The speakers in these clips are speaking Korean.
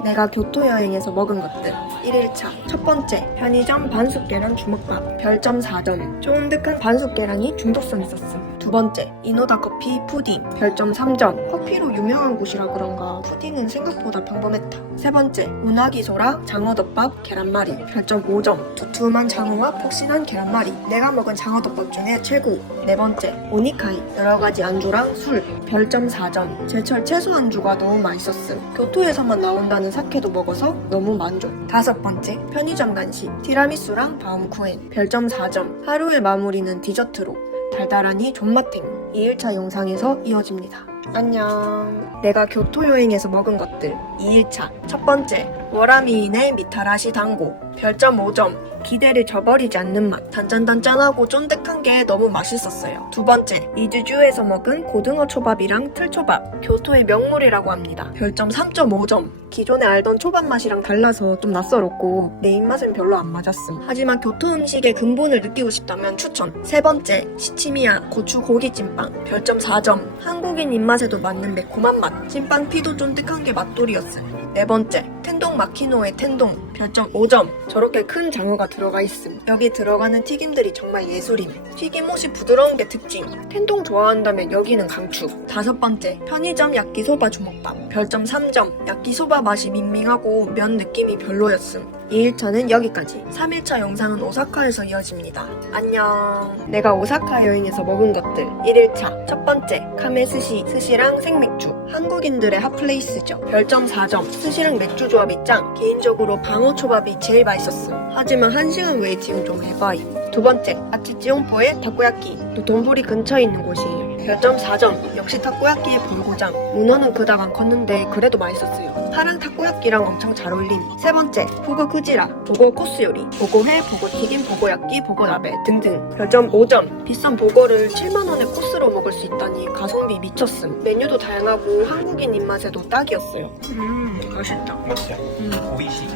내가 교토 여행에서 먹은 것들. 1일차. 첫 번째 편의점 반숙 계란 주먹밥. 별점 4점. 쫀득한 반숙 계란이 중독성 있었음 두 번째 이노다 커피 푸딩. 별점 3점. 커피로 유명한 곳이라 그런가. 푸딩은 생각보다 평범했다. 세 번째 운하기 소라 장어덮밥 계란말이. 별점 5점. 두툼한 장어와 폭신한 계란말이. 내가 먹은 장어덮밥 중에 최고. 네 번째 오니카이. 여러 가지 안주랑 술. 별점 4점. 제철 채소 안주가 너무 맛있었음. 교토에서만 나온다는 사케도 먹어서 너무 만족. 다섯 번째 편의점 간식. 티라미수랑 바움쿠엔. 별점 4점. 하루의 마무리는 디저트로 달달하니 존맛탱. 2일차 영상에서 이어집니다. 안녕. 내가 교토 여행에서 먹은 것들. 2일차. 첫 번째 워라미인의 미타라시 당고 별점 5점 기대를 저버리지 않는 맛. 단짠단짠하고 쫀득한 게 너무 맛있었어요. 두 번째 이주주에서 먹은 고등어 초밥이랑 틀초밥. 교토의 명물이라고 합니다. 별점 3.5점 기존에 알던 초밥 맛이랑 달라서 좀 낯설었고 내 입맛은 별로 안 맞았음. 하지만 교토 음식의 근본을 느끼고 싶다면 추천. 세 번째 시치미야 고추 고기 찐빵. 별점 4점. 한국인 입맛에도 맞는 매콤한 맛. 찐빵 피도 쫀득한 게 맛돌이었어요 네 번째, 텐동 마키노의 텐동 별점 5점. 저렇게 큰 장어가 들어가 있음. 여기 들어가는 튀김들이 정말 예술임. 튀김옷이 부드러운 게 특징. 텐동 좋아한다면 여기는 강추. 다섯 번째, 편의점 야끼소바 주먹밥 별점 3점. 야끼소바 맛이 밍밍하고 면 느낌이 별로였음. 2일차는 여기까지. 3일차 영상은 오사카에서 이어집니다. 안녕. 내가 오사카 여행에서 먹은 것들. 1일차. 첫 번째, 카메 스시. 스시랑 생맥주. 한국인들의 핫플레이스죠. 별점 4점. 스시랑 맥주 조합이 짱. 개인적으로 방어 초밥이 제일 맛있었음. 하지만 1시간 웨이팅은 좀 해봐이. 두 번째, 아치찌온포의 타코야끼. 또 돈부리 근처에 있는 곳이에요. 별점 4점. 역시 타코야끼의 불고장. 문어는 그닥 안 컸는데 그래도 맛있었어요. 파랑 타코야끼랑 엄청 잘 어울린 세 번째 보고 쿠지라. 보고 코스 요리. 보고회 보고튀김 보고야끼 보고나베 등등. 별점 5점. 비싼 보고를 7만원에 코스로 먹을 수 있다니 가성비 미쳤음. 메뉴도 다양하고 한국인 입맛에도 딱이었어요. 음 맛있다. 맛있다. 음. 오이시.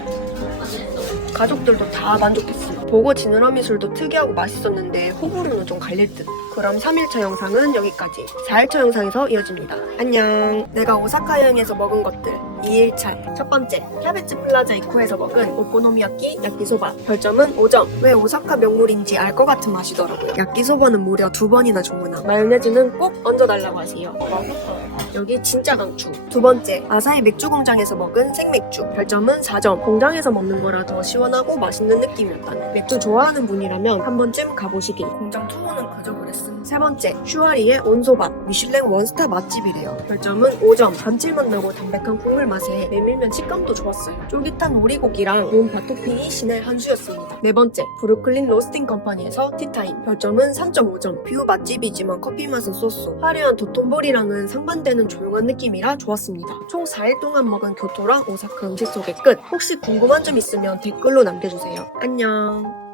맛있어. 가족들도 다 만족했음. 보고 지느러 미술도 특이하고 맛있었는데 호불호는 좀 갈릴 듯. 그럼 3일차 영상은 여기까지. 4일차 영상에서 이어집니다. 안녕. 내가 오사카 여행에서 먹은 것들. 2일차. 첫 번째, 캬베츠 플라자 입구에서 먹은 오코노미야끼 야끼소바. 별점은 5점. 왜 오사카 명물인지 알 것 같은 맛이더라고요. 야끼소바는 무려 두 번이나 주문함. 마요네즈는 꼭 얹어달라고 하세요. 여기 진짜 강추. 두 번째, 아사히 맥주 공장에서 먹은 생맥주. 별점은 4점. 공장에서 먹는 거라 더 시원하고 맛있는 느낌이었다네. 맥주 좋아하는 분이라면 한 번쯤 가보시길. 공장 투어는 그저 그랬음. 세 번째, 슈아리의 온소밥. 미슐랭 원스타 맛집이래요. 별점은 5점. 감칠맛 나고 담백한 국물 맛에 메밀면 식감도 좋았어요. 쫄깃한 오리고기랑 몬바 토핑이 신의 한 수였습니다. 네 번째, 브루클린 로스팅 컴퍼니에서 티타임. 별점은 3.5점. 뷰 맛집이지만 커피 맛은 쏘쏘. 화려한 도톤보리랑은 상반되는 조용한 느낌이라 좋았습니다. 총 4일 동안 먹은 교토랑 오사카 음식 소개 끝. 혹시 궁금한 점 있으면 댓글로 남겨주세요. 안녕.